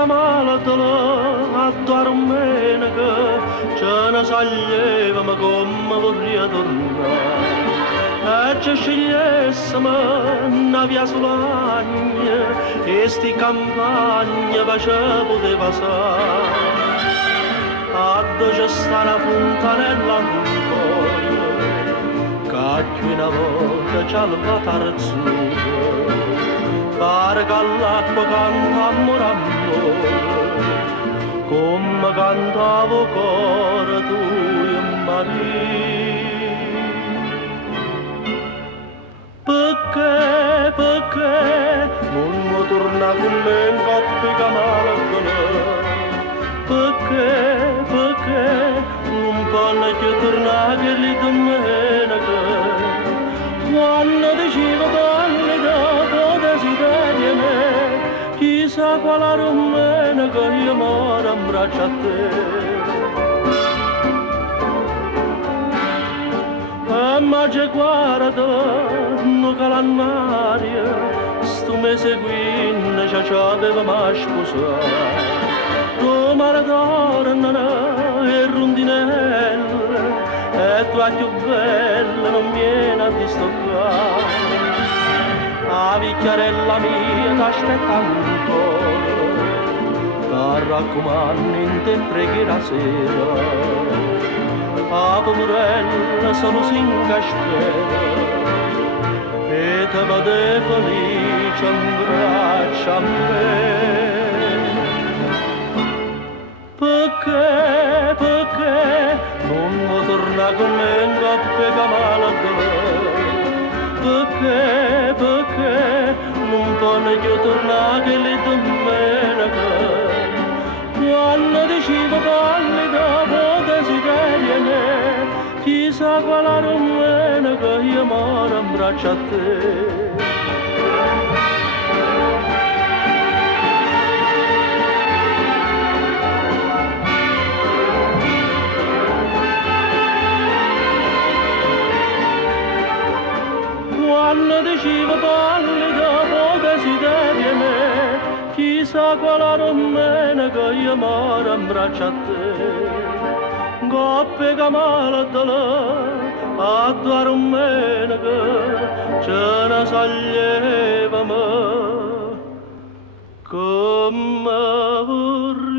camalatola a dormenica, ce ne saglievamo come vorria tornare. E ci scegliessimo una via sull'agna e sti campagne ce poteva passare. A dove c'è sta una fontanella ancora, che una volta ci ha levato azzurro. Pare che l'acqua canta amore, amore, come cantavo cuore tu e Maria. Perché non torna con me in coppia che malagona? Perché non parla più tornare che li domenica? Quando dicevo parli dopo desiderio me, chissà quale domenica io moro in braccio a te. Ma c'è guarda, non calannaria, sto mese quindi ci aveva mai sposato. Come tornano e rondinelle, e tua più bella non viene a distoccare. La vecchiarella mia t'aspetta ancora, ti raccomando in te pregherà sera. A poverella solo si incaspera e te vede felice in braccio a me. Perché non torna con me in coppia che malagona? Perché non può più tornare che le domenica? Quando dicevo parli dopo desiderio me, chissà quale domenica io moro in braccio a te. Quando dicevo parli dopo desiderio me, chissà quale domenica io moro in braccio a te. Coppia che malatola a tua domenica, ce ne saglievamo come vorrei.